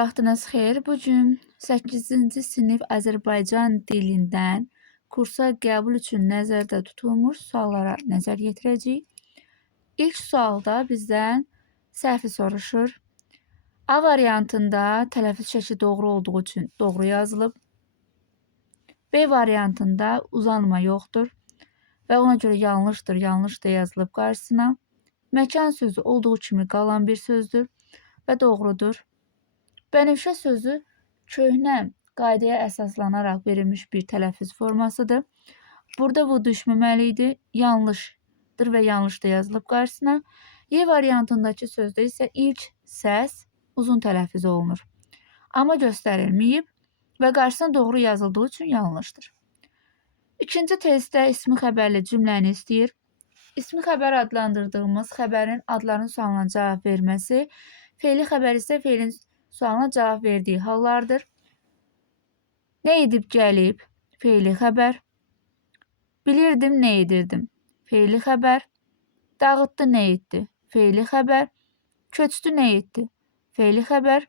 Vaxtınız xeyir. Bu gün 8-ci sinif Azərbaycan dilindən kursa qəbul üçün nəzərdə tutulmuş suallara nəzər yetirəcəyik. İlk sualda bizdən səhvi soruşur. A variantında tələffüz şəkli doğru olduğu üçün doğru yazılıb. B variantında uzanma yoxdur və ona görə yanlışdır, yanlış da yazılıb qarşısına. Məkan sözü olduğu kimi qalan bir sözdür və doğrudur. Bənövşə sözü köhnə qaydaya əsaslanaraq verilmiş bir tələffüz formasıdır. Burada bu düşməməli idi. Yanlışdır və yanlış da yazılıb qarşısına. Y variantındakı sözdə isə ilk səs uzun tələffüz olunur. Amma göstərilməyib və qarşısına doğru yazıldığı üçün yanlışdır. İkinci testdə ismi xəbərli cümləni istəyir. İsmi xəbər adlandırdığımız xəbərin adların sualına cavab verməsi, fe'li xəbər isə fe'lin sualına cavab verdiyi hallardır. Nə edib gəlib? Fe'li xəbər. Bilirdim, nə edirdim? Fe'li xəbər. Dağıtdı, nə etdi? Fe'li xəbər. Köçdü, nə etdi? Fe'li xəbər.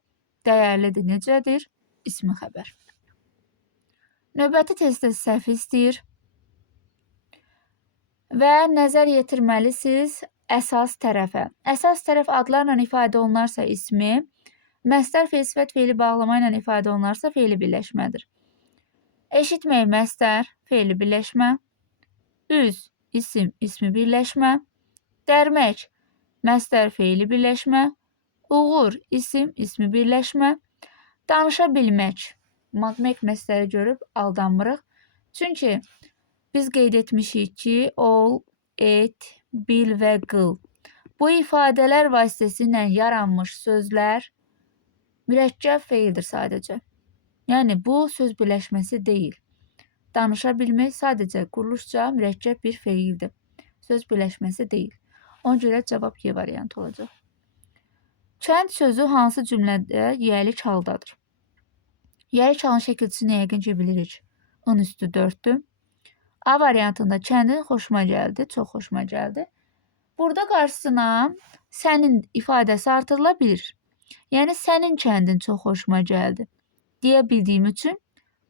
Dəyərlidir, necədir? İsmi xəbər. Növbəti testdə səhv istəyir və nəzər yetirməlisiniz əsas tərəfə. Əsas tərəf adlarla ifadə olunarsa ismi, məstər fe'l sifət fe'li bağlama ilə ifadə olunarsa fe'li birləşmədir. Eşitmək məstər, fe'li birləşmə. Üz, isim, ismi birləşmə. Dərmək, məstər fe'li birləşmə. Uğur, isim, ismi birləşmə. Danışa bilmək. Matmək məstəri görüb aldanmırıq. Çünki biz qeyd etmişik ki, ol, et, bil və qıl. Bu ifadələr vasitəsilə yaranmış sözlər mürəkkəb fe'ildir sadəcə. Yəni, bu söz birləşməsi deyil. Danışa bilmək sadəcə quruluşca mürəkkəb bir fe'ildir. Söz birləşməsi deyil. Ona görə cavab Y variantı olacaq. Kənd sözü hansı cümlədə yiyəlik haldadır? Yiyəlik halın şəkilçisini yəqin ki bilirik. In üstü 4-dür. A variantında kəndin xoşuma gəldi, çox xoşuma gəldi. Burada qarşısına sənin ifadəsi artırıla bilir. Yəni, sənin kəndin çox xoşuma gəldi deyə bildiyim üçün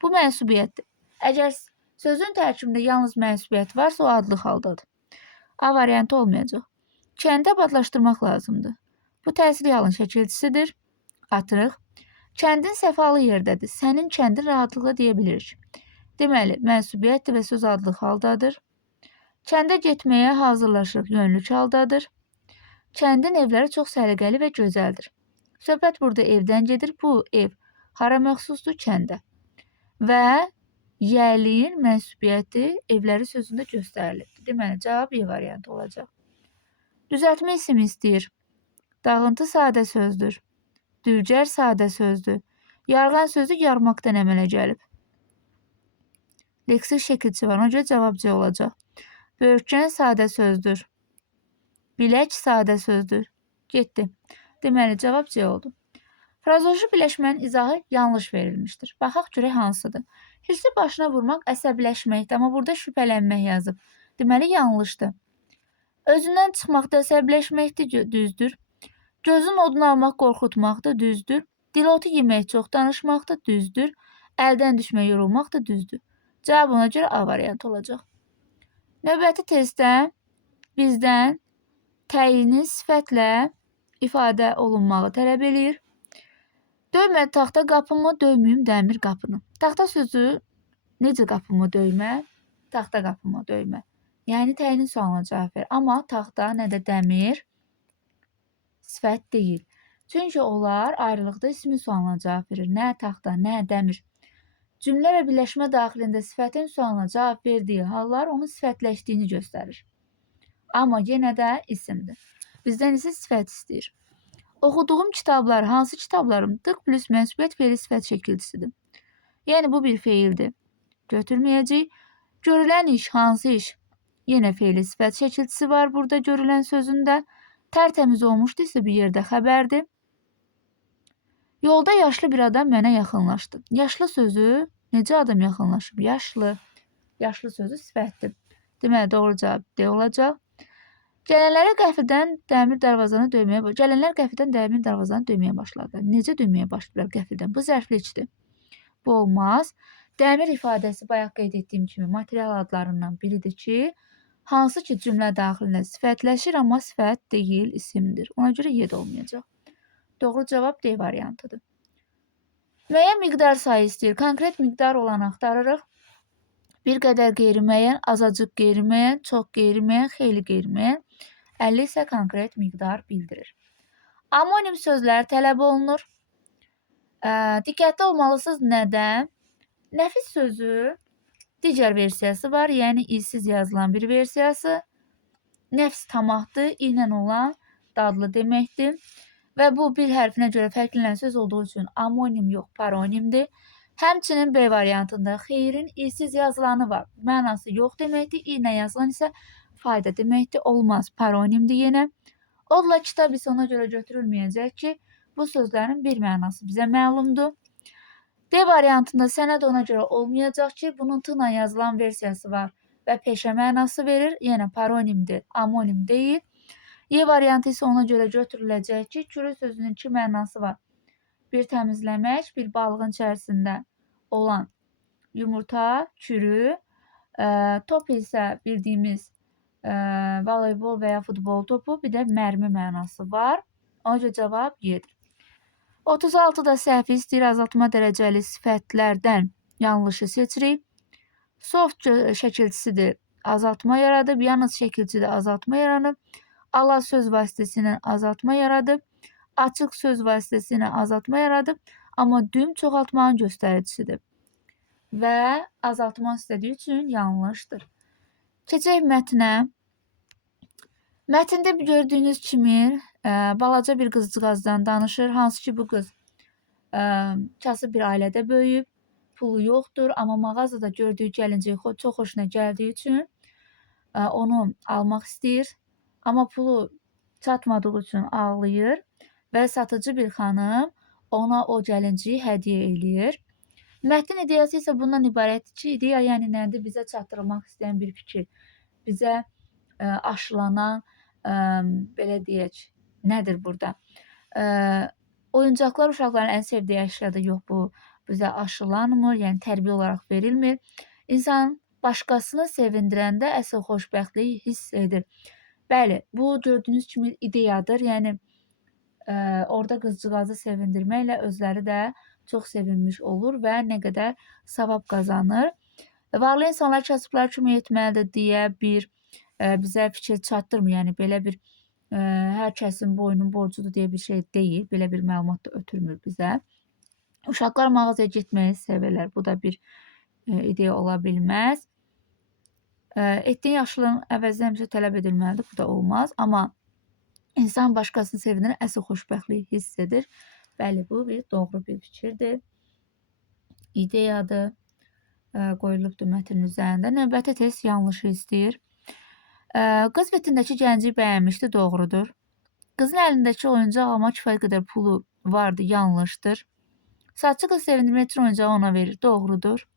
bu mənsubiyyətdir. Əgər sözün tərkibində yalnız mənsubiyyət varsa, o adlı haldadır. A variantı olmayacaq. Kəndi abadlaşdırmaq lazımdır. Bu təsirli halın şəkilçisidir. Atırıq. Kəndin səfalı yerdədir. Sənin kəndin rahatlıqla deyə bilirik. Deməli, mənsubiyyətdir və söz adlı haldadır. Kəndə getməyə hazırlaşırıq, yönlük haldadır. Kəndin evləri çox səliqəli və gözəldir. Söhbət burada evdən gedir. Bu ev hara məxsusdur? Kəndə. Və yiyəliyin mənsubiyyəti evləri sözündə göstərilir. Deməli, cavab Y variantı olacaq. Düzəltmə isim istəyir. Dağıntı sadə sözdür. Dülgər sadə sözdür. Yarğan sözü yarmaqdan əmələ gəlib. Leksik şəkilçi var. Ona görə cavab C olacaq. Böyürtkən sadə sözdür. Bilək sadə sözdür. Getdi. Deməli, cavab C oldu. Frazoloji birləşmənin izahı yanlış verilmişdir. Baxaq görək hansıdır. Hirsi başına vurmaq əsəbləşməkdir, amma burada şübhələnmək yazıb. Deməli, yanlışdır. Özündən çıxmaqda əsəbləşməkdir, düzdür. Gözün odunu almaq qorxutmaqdır, düzdür. Dilotu yemək çox danışmaqdır, düzdür. Əldən düşmək yorulmaqdır, düzdür. Cavab ona görə A variantı olacaq. Növbəti testdə bizdən təyini sifətlə ifadə olunmağı tələb edir. Döymə taxta qapımı, döyməyim dəmir qapını. Taxta sözü necə qapımı döymə? Taxta qapımı döymə. Yəni, təyinin sualına cavab ver. Amma taxta nə də dəmir sifət deyil. Çünki onlar ayrılıqda ismin sualına cavab verir. Nə taxta, nə dəmir. Cümlə və birləşmə daxilində sifətin sualına cavab verdiyi hallar onun sifətləşdiyini göstərir. Amma yenə də isimdir. Bizdən isə sifət istəyir. Oxuduğum kitablar hansı kitablarım? Dıq plus mənsubiyyət fe'li sifət şəkilçisidir. Yəni, bu bir fe'ildir. Götürməyəcək. Görülən iş hansı iş? Yenə fe'li sifət şəkilçisi var burada görülən sözündə. Tərtəmiz olmuşdu isə bir yerdə xəbərdir. Yolda yaşlı bir adam mənə yaxınlaşdı. Yaşlı sözü necə adam yaxınlaşıb? Yaşlı. Yaşlı sözü sifətdir. Deməli, doğru cavab D olacaq. Gələnlər qəfildən dəmir darvazanı döyməyə başladı. Necə döyməyə başladılar qəfildən? Bu zərfliçdir. Bu olmaz. Dəmir ifadəsi bayaq qeyd etdiyim kimi material adlarından biridir ki, hansı ki cümlə daxilinə sifətləşir, amma sifət deyil, isimdir. Ona görə Y də olmayacaq. Doğru cavab D variantıdır. Müəyyən miqdar sayı istəyir. Konkret miqdar olanı axtarırıq. Bir qədər qeyri-müəyyən, azacıq qeyri-müəyyən, çox qeyri-müəyyən, xeyli qeyri-müəyyən. 50 isə konkret miqdar bildirir. Amonim sözləri tələb olunur. Diqqətli olmalısınız nədən? Nəfis sözü digər versiyası var, yəni ilsiz yazılan bir versiyası. Nəfs tamahdır, ilə olan dadlı deməkdir. Və bu bir hərfinə görə fərqlənən söz olduğu üçün amonim yox, paronimdir. Həmçinin B variantında xeyrin ilsiz yazılanı var. Mənası yox deməkdir, ilə yazılan isə fayda deməkdir. Olmaz, paronimdir yenə. Odla kitab isə ona görə götürülməyəcək ki, bu sözlərin bir mənası bizə məlumdur. D variantında sənəd ona görə olmayacaq ki, bunun tığla yazılan versiyası var və peşə mənası verir. Yenə paronimdir, amonim deyil. Y variantı isə ona görə götürüləcək ki, kürü sözünün iki mənası var. Bir təmizləmək, bir balığın içərisində olan yumurta, kürü, top isə bildiyimiz voleybol və ya futbol topu, bir də mərmi mənası var. Ona görə cavab Y-dir. 36-da səhvi istəyir, azaltma dərəcəli sifətlərdən yanlışı seçirik. Soft şəkilçisidir, azaltma yaradıb, yalnız şəkilçidə azaltma yaranıb. Ala söz vasitəsilə azaltma yaradıb, açıq söz vasitəsilə azaltma yaradıb, amma düm çoxaltmanın göstəricisidir və azaltma istədiyi üçün yanlışdır. Keçək mətnə. Mətndə gördüyünüz kimi balaca bir qızcığazdan danışır, hansı ki bu qız kasıb bir ailədə böyüyüb, pulu yoxdur, amma mağazada gördüyü gəlinciyi çox xoşuna gəldiyi üçün onu almaq istəyir. Amma pulu çatmadığı üçün ağlayır və satıcı bir xanım ona o gəlinciyi hədiyyə eləyir. Mətn ideyası isə bundan ibarətdir ki, ideya yəni nədir? Bizə çatdırılmaq istəyən bir fikir. Bizə aşılanan, belə deyək, nədir burada? Oyuncaqlar uşaqların ən sevdiyi əşyadır. Yox, bu bizə aşılanmır, yəni tərbiyə olaraq verilmir. İnsan başqasını sevindirəndə əsl xoşbəxtliyi hiss edir. Bəli, bu gördüyünüz kimi ideyadır. Yəni orada qızcığazı sevindirməklə özləri də çox sevinmiş olur və nə qədər savab qazanır. Varlı insanlar kasıblara kömək etməlidir deyə bir bizə fikir çatdırmır. Yəni belə bir hər kəsin boynun borcudur deyə bir şey deyil. Belə bir məlumat da ötürmür bizə. Uşaqlar mağazaya getməyi sevirlər. Bu da bir ideya ola bilməz. Etdiyin yaxşılığın əvəzinə həmişə tələb edilməlidir. Bu da olmaz. Amma insan başqasını sevinir, əsl xoşbəxtliyi hiss edir. Bəli, bu bir doğru bir fikirdir. İdeyadır. Qoyulubdur mətnin üzərində. Növbəti test yanlışı istəyir. Qız vitrindəki gənciyi bəyənmişdi, doğrudur. Qızın əlindəki oyuncaq alma kifayət qədər pulu vardı, yanlışdır. Saççı qız sevindirmək üçün oyuncağı ona verir, doğrudur.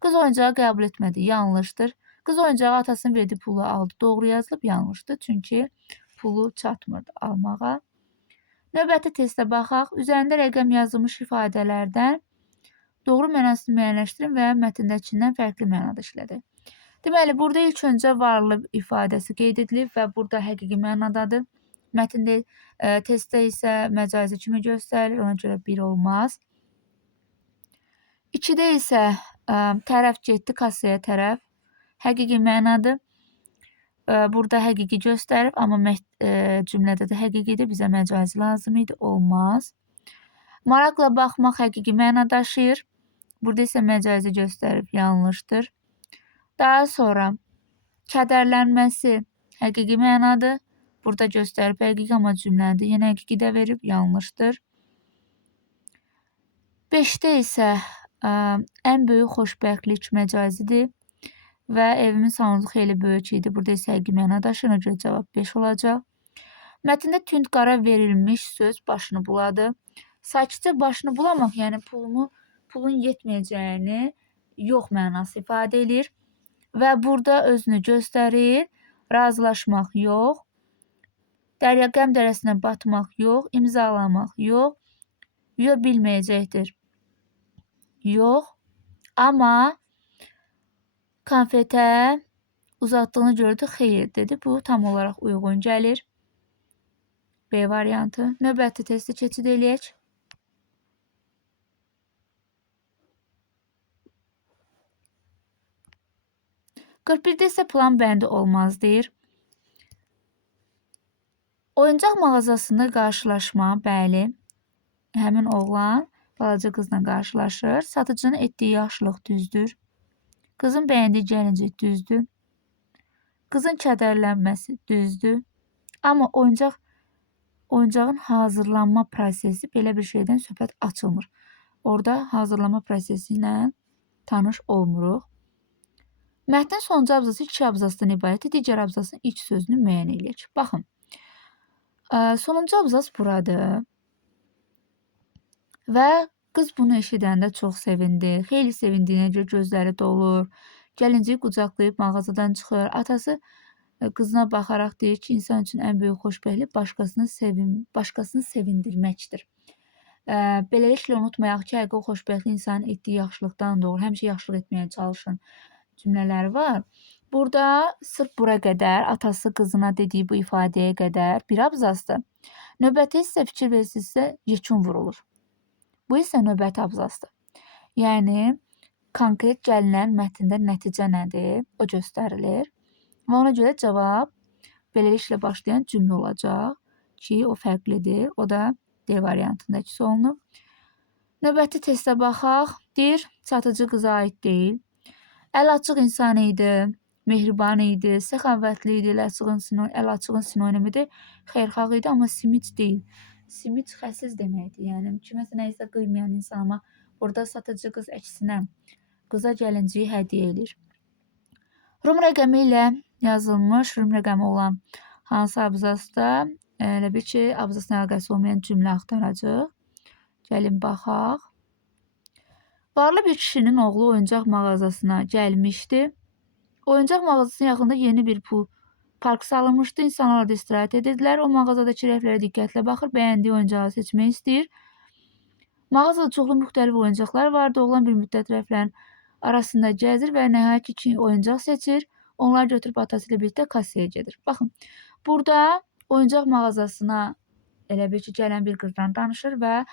Qız oyuncağı qəbul etmədi, yanlışdır. Qız oyuncağı atasının verdiyi pulu aldı, doğru yazılıb, yanlışdır. Çünki pulu çatmırdı almağa. Növbəti testə baxaq. Üzərində rəqəm yazılmış ifadələrdən doğru mənasını müəyyənləşdirin və mətndəkindən fərqli mənada işlədin. Deməli, burada ilk öncə varlı ifadəsi qeyd edilib və burada həqiqi mənadadır. Mətndə testdə isə məcazi kimi göstərilir, ona görə 1 olmaz. 2-də isə tərəf getdi kassaya tərəf. Həqiqi mənadır. Burada həqiqi göstərib, amma cümlədə də həqiqidir. Bizə məcazi lazım idi, olmaz. Maraqla baxmaq həqiqi məna daşıyır. Burada isə məcazi göstərib, yanlışdır. Daha sonra kədərlənməsi həqiqi mənadır. Burada göstərib həqiqi, amma cümləndə yenə həqiqi də verib, yanlışdır. 5-də isə ən böyük xoşbəxtlik məcazidir və evimin salonu xeyli böyük idi. Burada isə həqiqi məna daşıyır, ona görə cavab 5 olacaq. Mətndə tünd qara verilmiş söz başını buladı. Sakitcə başını bulamaq, yəni pulun yetməyəcəyini yox mənası ifadə edir və burada özünü göstərir. Razılaşmaq yox. Dərya qəm dərəsinə batmaq yox, imzalamaq yox, bilməyəcəkdir. Yox, amma konfetə uzatdığını gördü, xeyr dedi. Bu tam olaraq uyğun gəlir. B variantı. Növbəti testi keçid eləyək. %41-də isə plan bəndi olmaz deyir. Oyuncaq mağazasında qarşılaşma, bəli. Həmin oğlan balaca qızla qarşılaşır. Satıcının etdiyi yaxşılıq düzdür. Qızın bəyəndiyi gəlincik düzdür. Qızın kədərlənməsi düzdür. Amma oyuncağın hazırlanma prosesi, belə bir şeydən söhbət açılmır. Orada hazırlanma prosesi ilə tanış olmuruq. Mətnin sonuncu abzası 2 abzasdan ibarətdir. Digər abzasın ilk sözünü müəyyən edək. Baxın. Sonuncu abzas buradır. Və qız bunu eşidəndə çox sevindi. Xeyli sevindiyinə görə gözləri dolur. Gəlinciyi qucaqlayıb mağazadan çıxır. Atası qızına baxaraq deyir ki, insan üçün ən böyük xoşbəxtlik başqasını sevindirməkdir. Beləliklə unutmayaq ki, həqiqi xoşbəxtlik insanın etdiyi yaxşılıqdan doğur. Həmişə yaxşılıq etməyə çalışın cümlələri var. Burada sırf bura qədər, atası qızına dediyi bu ifadəyə qədər bir abzasdır. Növbəti isə fikir versinizsə yekun vurulur. Bu isə növbəti abzasdır. Yəni, konkret gəlinən mətndə nəticə nədir? O göstərilir. Və ona görə cavab beləliklə başlayan cümlə olacaq ki, o fərqlidir. O da D variantındakı olunub. Növbəti testə baxaq. Deyir, satıcı qıza aid deyil. Əl açıq insan idi, mehriban idi, səxavətli idi, əl açığın sinonimidir, xeyirxah idi, amma simit deyil. Simit xəsiz deməkdir, yəni kiməsə nəyisə qıymayan insan, amma burada satıcı qız əksinə qıza gəlinciyi hədiyyə edir. Rum rəqəmi ilə yazılmış, rum rəqəmi olan hansı abzasda, elə bir ki, abzasına əlaqəsi olmayan cümlə axtaracaq. Gəlin baxaq. Varlı bir kişinin oğlu oyuncaq mağazasına gəlmişdi. Oyuncaq mağazasının yaxında yeni bir park salınmışdı. İnsanlar da istirahət edirdilər. O mağazadakı rəflərə diqqətlə baxır, bəyəndiyi oyuncağı seçmək istəyir. Mağazada çoxlu müxtəlif oyuncaqlar vardı. Oğlan bir müddət rəflərin arasında gəzir və nəhayət ki, oyuncaq seçir. Onlar götürüb atası ilə birlikdə kassaya gedir. Baxın, burada oyuncaq mağazasına elə bir ki, gələn bir qızdan danışır və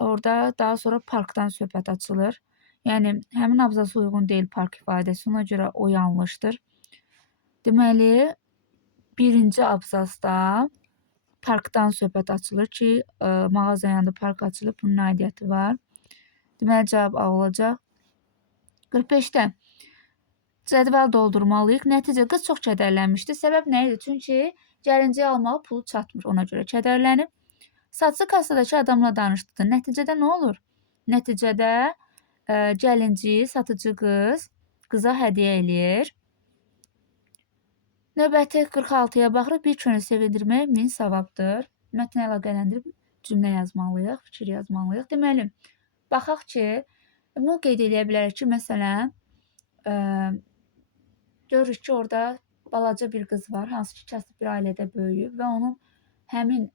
orada daha sonra parkdan söhbət açılır. Yəni, həmin abzası uyğun deyil park ifadəsi, ona görə o yanlışdır. Deməli, birinci abzasda parkdan söhbət açılır ki, mağaza yanında park açılıb, bunun aidiyyəti var. Deməli, cavab A olacaq. 45-də cədvəl doldurmalıyıq. Nəticə, qız çox kədərlənmişdi. Səbəb nə idi? Çünki gəlinciyi almağa pulu çatmır, ona görə kədərlənib. Satıcı kassadakı adamla danışdı. Nəticədə nə olur? Nəticədə gəlinciyi satıcı qıza hədiyyə eləyir. Növbəti 46-ya baxırıq. Bir könül sevindirmək 1000 savabdır. Mətnə əlaqələndirib cümlə yazmalıyıq, fikir yazmalıyıq. Deməli, baxaq ki, bunu qeyd edə bilərik ki, məsələn, görürük ki, orada balaca bir qız var, hansı ki, kasıb bir ailədə böyüyüb və onun həmin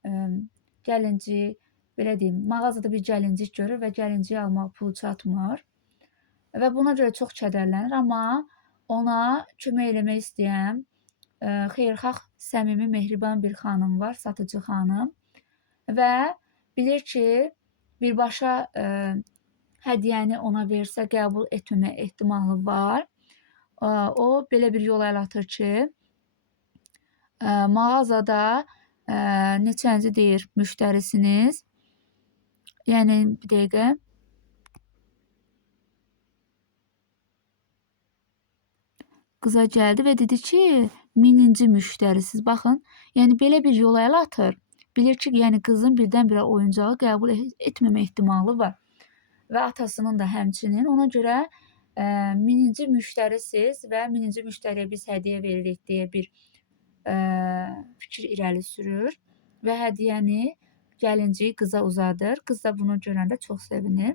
gəlinciyi, belə deyim, mağazada bir gəlincik görür və gəlinciyi almaq pulu çatmır və buna görə çox kədərlənir, amma ona kömək eləmək istəyən xeyirxah, səmimi, mehriban bir xanım var, satıcı xanım və bilir ki, birbaşa hədiyyəni ona versə qəbul etməmə ehtimalı var. O belə bir yol əl atır ki, mağazada neçənci deyir müştərisiniz, yəni bir dəqiqə, qıza gəldi və dedi ki, 1000-ci müştərisiz. Baxın, yəni belə bir yol əl atır. Bilir ki, yəni qızın birdən-birə oyuncağı qəbul etməmə ehtimalı var və atasının da həmçinin. Ona görə 1000-ci müştərisiz və 1000-ci müştəriyə biz hədiyyə veririk deyə bir fikir irəli sürür və hədiyyəni, gəlinciyi qıza uzadır. Qız da bunu görəndə çox sevinir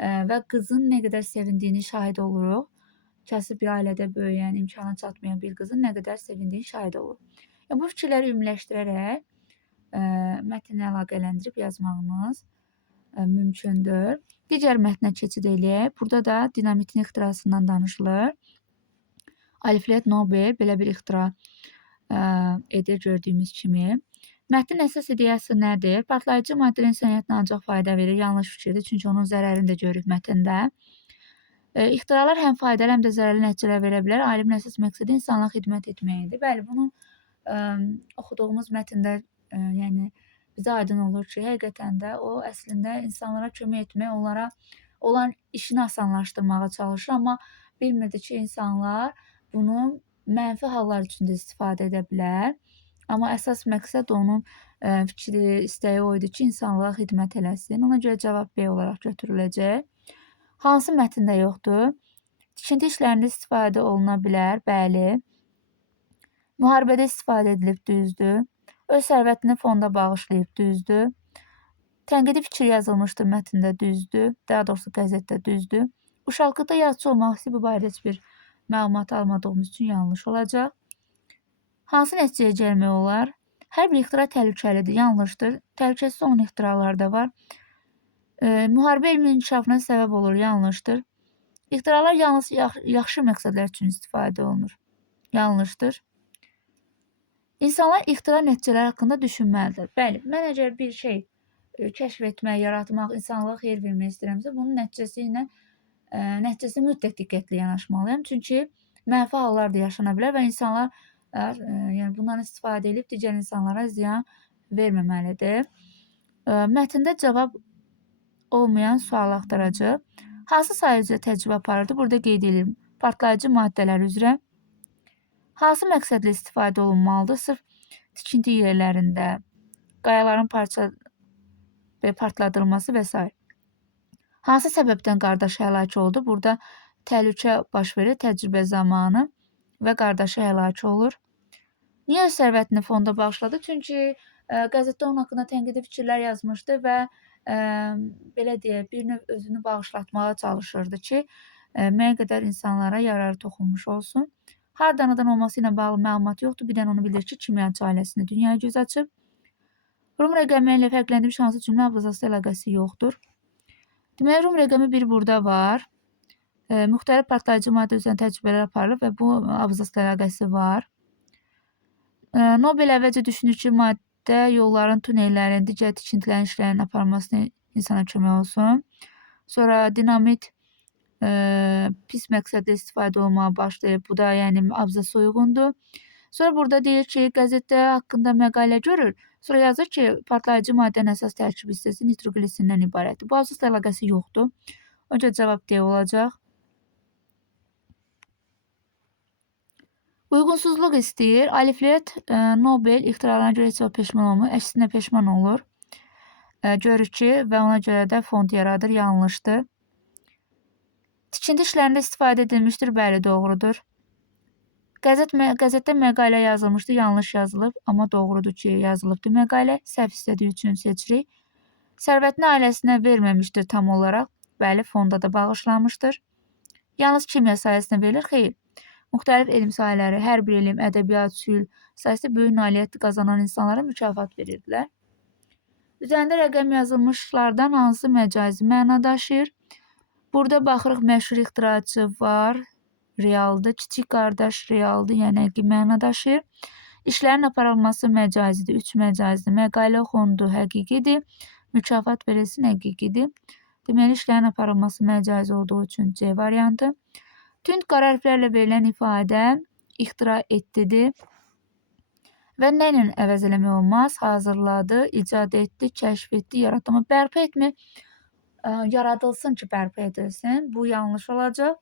və qızın nə qədər sevindiyini şahid oluruq. Kasıb bir ailədə böyüyən, imkana çatmayan bir qızın nə qədər sevindiyini şahid oluruq. Bu fikirləri ümumiləşdirərək mətnlə əlaqələndirib yazmağınız mümkündür. Digər mətnə keçid eləyək. Burada da dinamitin ixtirasından danışılır. Alfred Nobel belə bir ixtira edir gördüyümüz kimi. Mətnin əsas ideyası nədir? Partlayıcı maddələr insaniyyətinə ancaq fayda verir. Yanlış fikirdir, çünki onun zərərini də görürük mətndə. İxtiralar həm faydalı, həm də zərərli nəticələr verə bilər. Alimin əsas məqsədi insanlığa xidmət etməkdir. Bəli, bunu oxuduğumuz mətndə yəni bizə aydın olur ki, həqiqətən də o əslində insanlara kömək etmək, onlara olan işini asanlaşdırmağa çalışır, amma bilmirdi ki, insanlar bunu mənfi hallar üçün də istifadə edə bilər. Amma əsas məqsəd onun fikri, istəyi o idi ki, insanlığa xidmət eləsin. Ona görə cavab B olaraq götürüləcək. Hansı mətndə yoxdur? Tikinti işlərində istifadə oluna bilər, bəli. Müharibədə istifadə edilib, düzdür. Öz sərvətini fonda bağışlayıb, düzdür. Tənqidi fikir yazılmışdır mətndə, düzdür. Daha doğrusu qəzetdə, düzdür. Uşaqlıqda yazıçı olmaq istəyib, bu barədə heç bir məlumat almadığımız üçün yanlış olacaq. Hansı nəticəyə gəlmək olar? Hər bir ixtira təhlükəlidir, yanlışdır. Təhlükəsiz olan ixtiralar da var. Müharibə elminin inkişafına səbəb olur, yanlışdır. İxtiralar yalnız yaxşı məqsədlər üçün istifadə olunur, yanlışdır. İnsanlar ixtira nəticələri haqqında düşünməlidir. Bəli, mən əgər bir şey kəşf etmək, yaratmaq, insanlığa xeyir vermək istəyirəmsə, bunun nəticəsi mütləq diqqətli yanaşmalıyam. Çünki mənfi hallar da yaşana bilər və insanlar yəni bundan istifadə edib digər insanlara ziyan verməməlidir. Mətndə cavab olmayan sual axtaracaq. Hansı sahə üzrə təcrübə aparırdı? Burada qeyd edirəm. Partlayıcı maddələr üzrə. Hansı məqsədlə istifadə olunmalıdır? Sırf tikinti yerlərində, qayaların partladılması və s. Hansı səbəbdən qardaşı həlak oldu? Burada təhlükə baş verir təcrübə zamanı və qardaşı həlak olur. Niyə öz sərvətini fonda bağışladı? Çünki qəzetdə onun haqqında tənqidi fikirlər yazmışdı və belə deyək, bir növ özünü bağışlatmağa çalışırdı ki, müəyyən qədər insanlara yararı toxunmuş olsun. Hardan anadan olması ilə bağlı məlumat yoxdur. Bir dənə onu bilir ki, kimyaçı ailəsində dünyaya göz açıb. Rum rəqəmləri ilə fərqləndirilmiş hansı cümlə abzasla əlaqəsi yoxdur. Deməli, Rum rəqəmi 1 burada var. Müxtəlif partlayıcı maddə üzrə təcrübələr aparılıb və bu abzasla əlaqəsi var. Nobel əvvəlcə düşünür ki, maddə yolların, tunellərin, digər tikintilərin işlərinin aparılmasına insana kömək olsun. Sonra dinamit pis məqsədlə istifadə olmağa başlayıb. Bu da yəni abzasa uyğundur. Sonra burada deyir ki, qəzetdə haqqında məqalə görür. Sonra yazır ki, partlayıcı maddənin əsas tərkib hissəsi nitroqlisindən ibarətdir. Bu abzasla əlaqəsi yoxdur. O görə cavab D olacaq. Uyğunsuzluq istəyir. Alfred Nobel ixtiralarına görə heç vaxt peşman olmur. Əksinə peşman olur. Görür ki, və ona görə də fond yaradır. Yanlışdır. Tikinti işlərində istifadə edilmişdir. Bəli, doğrudur. Qəzetdə məqalə yazılmışdı. Yanlış yazılıb, amma doğrudur ki, yazılıbdır məqalə. Səhv istədiyi üçün seçirik. Sərvətini ailəsinə verməmişdir tam olaraq. Bəli, fonda da bağışlanmışdır. Yalnız kimya sahəsinə verilir. Xeyr. Müxtəlif elm sahələri, hər bir elm, ədəbiyyat, sülh sahəsində böyük nailiyyət qazanan insanlara mükafat verirdilər. Üzərində rəqəm yazılmışlardan hansı məcazi məna daşıyır? Burada baxırıq, məşhur ixtiraçı var, realdır. Kiçik qardaş realdır, yəni həqiqi məna daşıyır. İşlərin aparılması məcazidir. 3 məcazidir. Məqalə oxundu, həqiqidir. Mükafat verilsin, həqiqidir. Deməli, işlərin aparılması məcazi olduğu üçün C variantı. Tünd qara hərflərlə verilən ifadə ixtira etdidir. Və nə ilə əvəz eləmək olmaz? Hazırladı, icad etdi, kəşf etdi, yaratdı. Amma bərpa etmə yaradılsın ki, bərpa edilsin. Bu yanlış olacaq.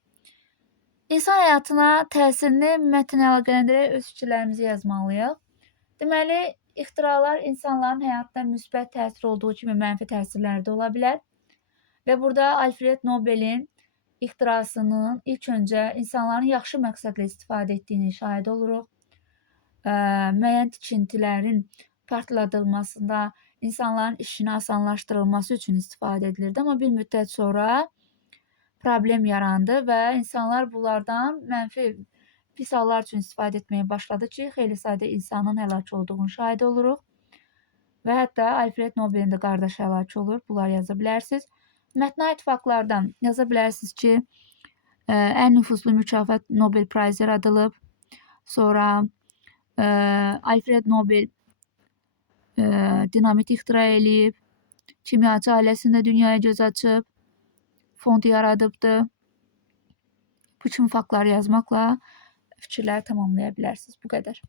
İnsan həyatına təsirini mətnə əlaqələndirərək öz fikirlərimizi yazmalıyıq. Deməli, ixtiralar insanların həyatına müsbət təsir olduğu kimi mənfi təsirləri də ola bilər. Və burada Alfred Nobelin ixtirasının ilk öncə insanların yaxşı məqsədlə istifadə etdiyini şahid oluruq. Müəyyən tikintilərin partladılmasında insanların işini asanlaşdırılması üçün istifadə edilirdi. Amma bir müddət sonra problem yarandı və insanlar bunlardan mənfi pis hallar üçün istifadə etməyə başladı ki, xeyli sayda insanın həlak olduğunu şahid oluruq. və hətta Alfred Nobelin də qardaş həlak olur. Bunlar yaza bilərsiniz. Mətnə aid faktlardan yaza bilərsiniz ki, ən nüfuzlu mükafat Nobel prize yaradılıb. Sonra Alfred Nobel dinamit ixtira eləyib. Kimyaçı ailəsində dünyaya göz açıb. Fond yaradıbdı. Bu kimi faktları yazmaqla fikirləri tamamlaya bilərsiniz. Bu qədər.